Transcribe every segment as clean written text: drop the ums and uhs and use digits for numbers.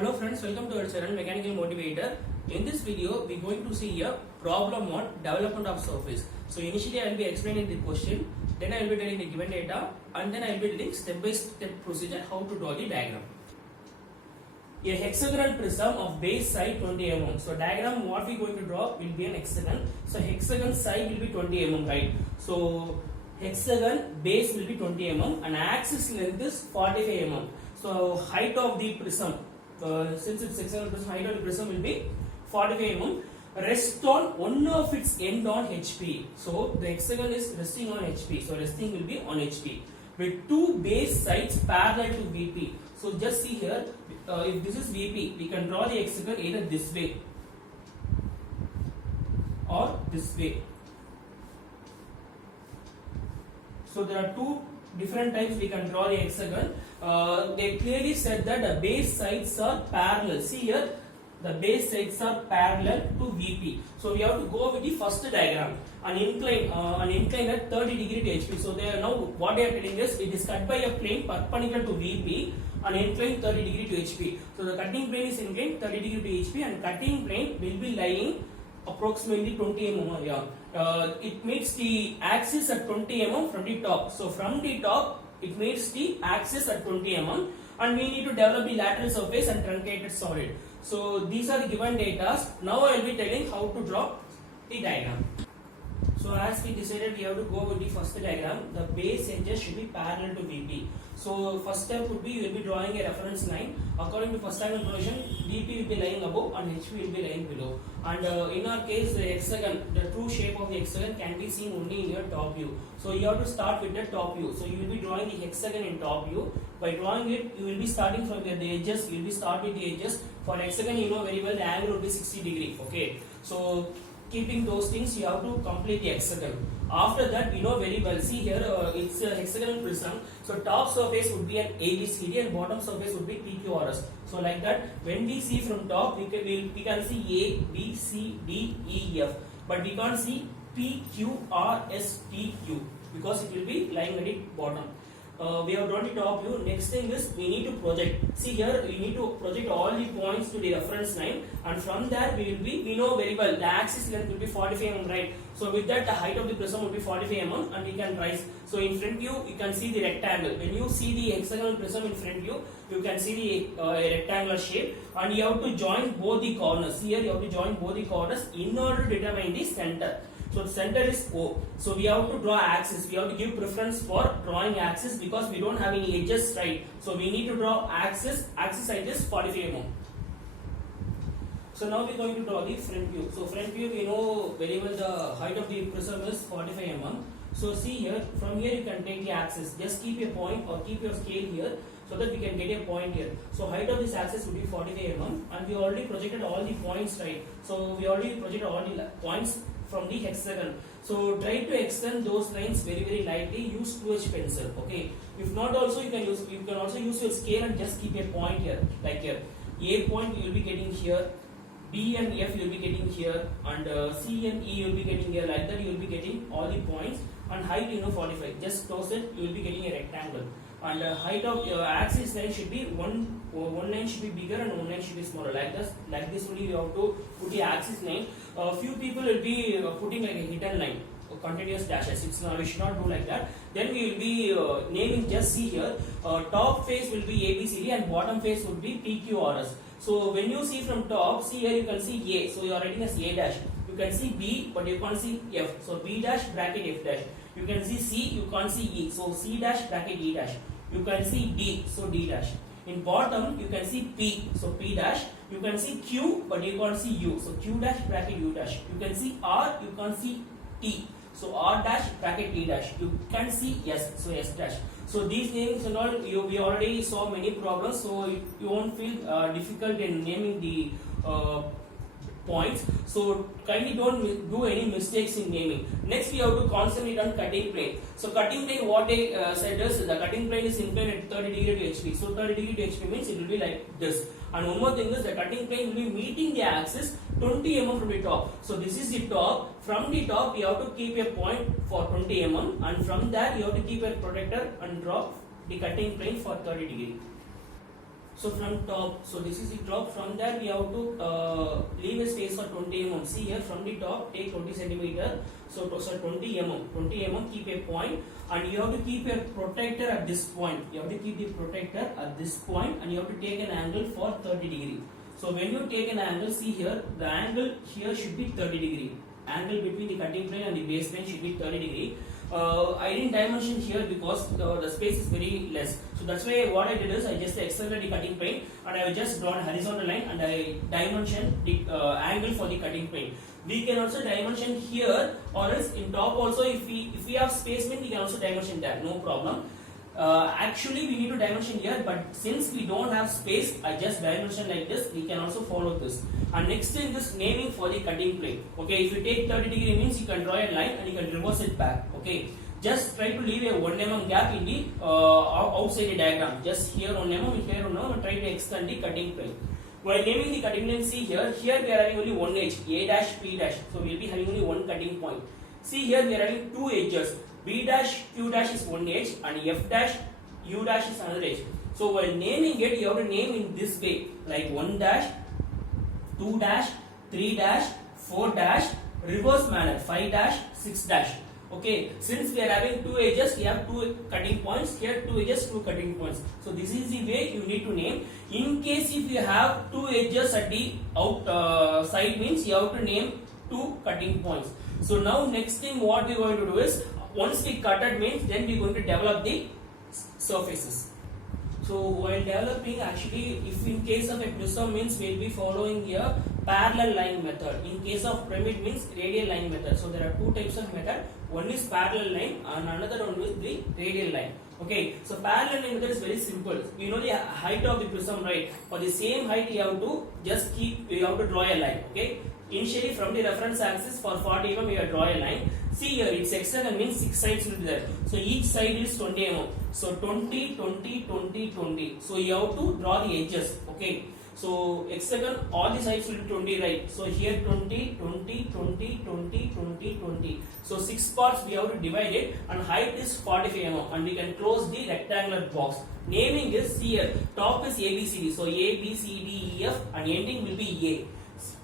Hello friends, welcome to our channel Mechanical Motivator. In this video, we are going to see a problem on development of surface. So initially I will be explaining the question, then I will be telling the given data, and then I will be telling step by step procedure how to draw the diagram. A hexagonal prism of base side 20 mm. So diagram what we are going to draw will be an hexagon. So hexagon side will be 20 mm, right? So hexagon base will be 20 mm and axis length is 45 mm. So height of the prism, since it's hexagonal prism, height of the prism will be 45 mm. Rest on one of its end on HP. So the hexagon is resting on HP. So resting will be on HP with two base sides parallel to VP. So just see here, if this is VP, we can draw the hexagon either this way or this way. So there are two different types we can draw the hexagon. They clearly said that the base sides are parallel. See here, the base sides are parallel to VP. So we have to go with the first diagram. An incline at 30 degree to HP. So they are now what they are telling us, it is cut by a plane perpendicular to VP and inclined 30 degree to HP. So the cutting plane is inclined 30 degree to HP and cutting plane will be lying approximately 20 mm. It meets the axis at 20 mm from the top. So from the top, it meets the axis at 20 mm, and we need to develop the lateral surface and truncated solid. So these are the given data. Now I will be telling how to draw the diagram. So as we decided, we have to go with the first diagram. The base edges should be parallel to VP. So first step would be you will be drawing a reference line. According to first angle projection, VP will be lying above and HP will be lying below. And in our case, the hexagon, the true shape of the hexagon can be seen only in your top view. So you have to start with the top view. So you will be drawing the hexagon in top view. By drawing it, you will be starting from the edges. You will be starting with the edges. For hexagon, you know very well the angle will be 60 degree. Okay. So keeping those things, you have to complete the hexagon. After that, we know very well. See here, it's a hexagonal prism. So top surface would be an ABCD and bottom surface would be PQRS. So like that, when we see from top, we can see A, B, C, D, E, F. But we can't see P, Q, R, S, T, Q because it will be lying at the bottom. We have drawn the top view. Next thing is we need to project. See here, we need to project all the points to the reference line, and from there we know very well the axis length will be 45 mm, right? So with that, the height of the prism will be 45 mm, and we can rise. So in front view, you can see the rectangle. When you see the hexagonal prism in front view, you can see the rectangular shape, and you have to join both the corners. Here you have to join both the corners in order to determine the center. So the center is O. So we have to draw axis. We have to give preference for drawing axis because we don't have any edges, right? So we need to draw axis. Axis height is 45 mm. So now we are going to draw the front view. So front view, we know very well the height of the prism is 45 mm. So see here, from here you can take the axis. Just keep a point or keep your scale here so that we can get a point here. So height of this axis would be 45 mm, and we already projected all the points, right? So we already projected all the points from the hexagon. So try to extend those lines very lightly. Use 2H pencil. Okay. If not, also you can also use your scale and just keep a point here, like here. A point you will be getting here, B and F you will be getting here, and C and E you will be getting here. Like that you will be getting all the points. And height, you know, 45. Just close it. You will be getting a rectangle. And height of axis line should be one line should be bigger and one line should be smaller. Like this only you have to put the axis line. Few people will be putting like a hidden line, continuous dashes. We should not do like that. Then we will be naming. Just see here. Top face will be ABCD and bottom face would be PQRS. So when you see from top, see here you can see A. So you are writing as A dash. You can see B, but you can't see F. So B dash bracket F dash. You can see C, you can't see E. So C dash bracket E dash. You can see D, so D dash. In bottom, you can see P, so P dash. You can see Q, but you can't see U, so Q dash bracket U dash. You can see R, you can't see T, so R dash bracket T dash. You can see S, so S dash. So these names and all, we already saw many problems, so you won't feel difficult in naming the points. So kindly don't do any mistakes in naming. Next we have to concentrate on cutting plane. So cutting plane, what they said is the cutting plane is inclined at 30 degree to HP. So 30 degree to HP means it will be like this. And one more thing is the cutting plane will be meeting the axis 20 mm from the top. So this is the top. From the top you have to keep a point for 20 mm, and from there you have to keep a protector and draw the cutting plane for 30 degree. So from top, so this is the top. From there we have to leave a space for 20 mm. See here, from the top take 20 centimeter. So 20 mm. 20 mm. Keep a point, and you have to keep a protector at this point. You have to keep the protector at this point, and you have to take an angle for 30 degree. So when you take an angle, see here, the angle here should be 30 degree. Angle between the cutting plane and the base plane should be 30 degree. I didn't dimension here because the space is very less. So that's why what I did is I just extended the cutting plane, and I just drawn a horizontal line, and I dimensioned the angle for the cutting plane. We can also dimension here, or else in top also, if we have space, we can also dimension that, no problem. Actually we need to dimension here, but since we don't have space, I just dimension like this. We can also follow this. And next is this naming for the cutting plane. Okay, if you take 30 degree means you can draw a line and you can reverse it back. Okay, just try to leave a 1 mm gap in the outside the diagram. Just here 1 mm, here 1 mm, and try to extend the cutting plane. While naming the cutting plane, see here we are having only one edge, A dash, P dash. So we will be having only one cutting point. See here we are having two edges. B dash, Q dash is one edge, and F dash, U dash is another edge. So while naming it, you have to name in this way, like 1 dash, 2 dash, 3 dash, 4 dash, reverse manner, 5 dash, 6 dash. Okay, since we are having two edges, we have two cutting points. Here 2 edges, 2 cutting points. So this is the way you need to name. In case if you have 2 edges at the side, means you have to name 2 cutting points. So now next thing what we are going to do is, once we cut it means, then we are going to develop the surfaces. So while developing, actually if in case of a prism means we will be following here parallel line method. In case of pyramid means radial line method. So there are two types of method. One is parallel line and another one is the radial line. Okay, so parallel line method is very simple. You know the height of the prism, right? For the same height you have to just you have to draw a line. Okay, initially from the reference axis for 40 mm you have to draw a line. See here, it's hexagon means 6 sides will be there. So each side is 20 mm. So 20, 20, 20, 20. So you have to draw the edges. Okay. So hexagon, all the sides will be 20, right? So here 20, 20, 20, 20, 20, 20. So 6 parts we have to divide it, and height is 45 mm, and we can close the rectangular box. Naming is here. Top is ABCD. So A, B, C, D, E, F, and ending will be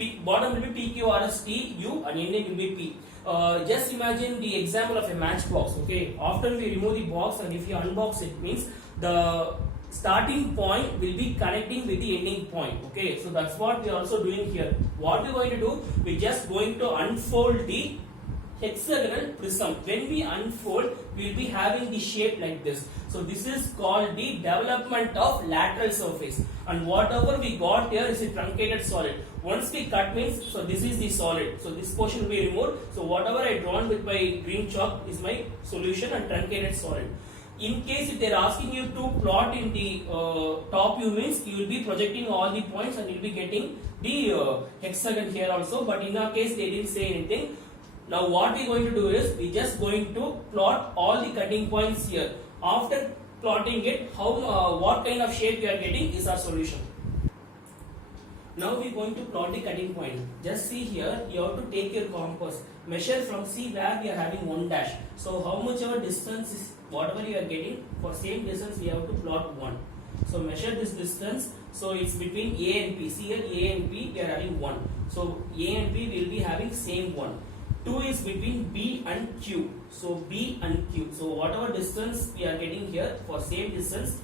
A. Bottom will be P, Q, R, S, T, U, and ending will be P. Just imagine the example of a matchbox. Okay, after we remove the box, and if you unbox it, means the starting point will be connecting with the ending point. Okay, so that's what we are also doing here. What we are going to do, we just going to unfold the hexagonal prism. When we unfold, we will be having the shape like this. So this is called the development of lateral surface, and whatever we got here is a truncated solid. Once we cut means, so this is the solid, so this portion will be removed. So whatever I drawn with my green chalk is my solution and truncated solid. In case if they are asking you to plot in the top view, means you will be projecting all the points and you will be getting the hexagon here also, but in our case they didn't say anything. Now what we are going to do is, we just going to plot all the cutting points here. After plotting it, how what kind of shape we are getting is our solution. Now we are going to plot the cutting point. Just see here, you have to take your compass, measure from C where we are having 1 dash. So how much our distance is, whatever you are getting, for same distance we have to plot 1. So measure this distance. So it's between A and P. See here, A and P we are having 1. So A and P will be having same 1. 2 is between B and Q. So B and Q. So whatever distance we are getting here, for same distance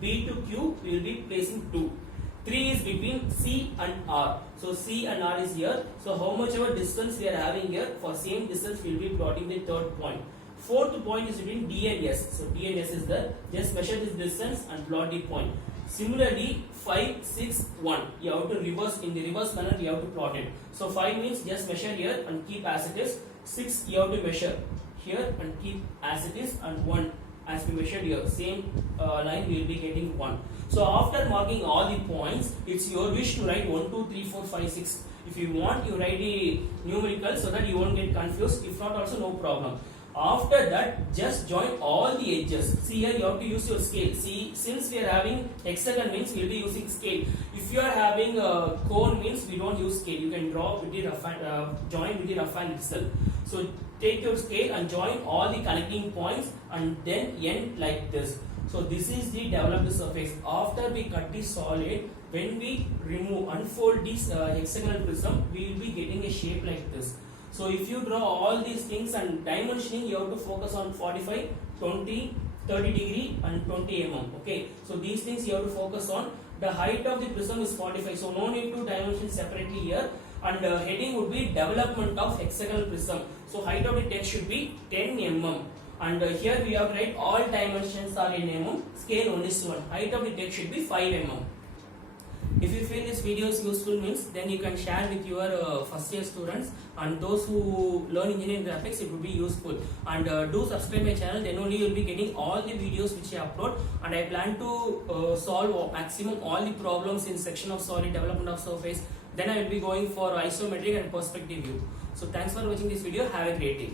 B to Q we will be placing 2. 3 is between C and R. So C and R is here. So how much ever distance we are having here, for same distance we will be plotting the third point. Fourth point is between D and S. So D and S is there. Just measure this distance and plot the point. Similarly, 5, 6, 1. You have to reverse, in the reverse manner you have to plot it. So 5 means just measure here and keep as it is. 6 you have to measure here and keep as it is, and 1 as we measured here. Same line we will be getting 1. So after marking all the points, it's your wish to write 1, 2, 3, 4, 5, 6. If you want, you write the numerical so that you won't get confused. If not, also no problem. After that, just join all the edges. See here, you have to use your scale. See, since we are having hexagon means we will be using scale. If you are having a cone means we don't use scale. You can draw with the rough and join with the rough hand itself. So take your scale and join all the connecting points and then end like this. So this is the developed surface. After we cut the solid, when we unfold this hexagonal prism, we will be getting a shape like this. So if you draw all these things and dimensioning, you have to focus on 45, 20, 30 degree and 20 mm. Okay, so these things you have to focus on. The height of the prism is 45, so no need to dimension separately here. And heading would be development of hexagonal prism. So height of the text should be 10 mm. And here we have write all dimensions are in mm. Scale 1:1. Height of the text should be 5 mm. If you feel this video is useful means, then you can share with your first year students and those who learn engineering graphics. It would be useful. And do subscribe my channel, then only you will be getting all the videos which I upload. And I plan to solve maximum all the problems in section of solid, development of surface. Then I will be going for isometric and perspective view. So thanks for watching this video. Have a great day.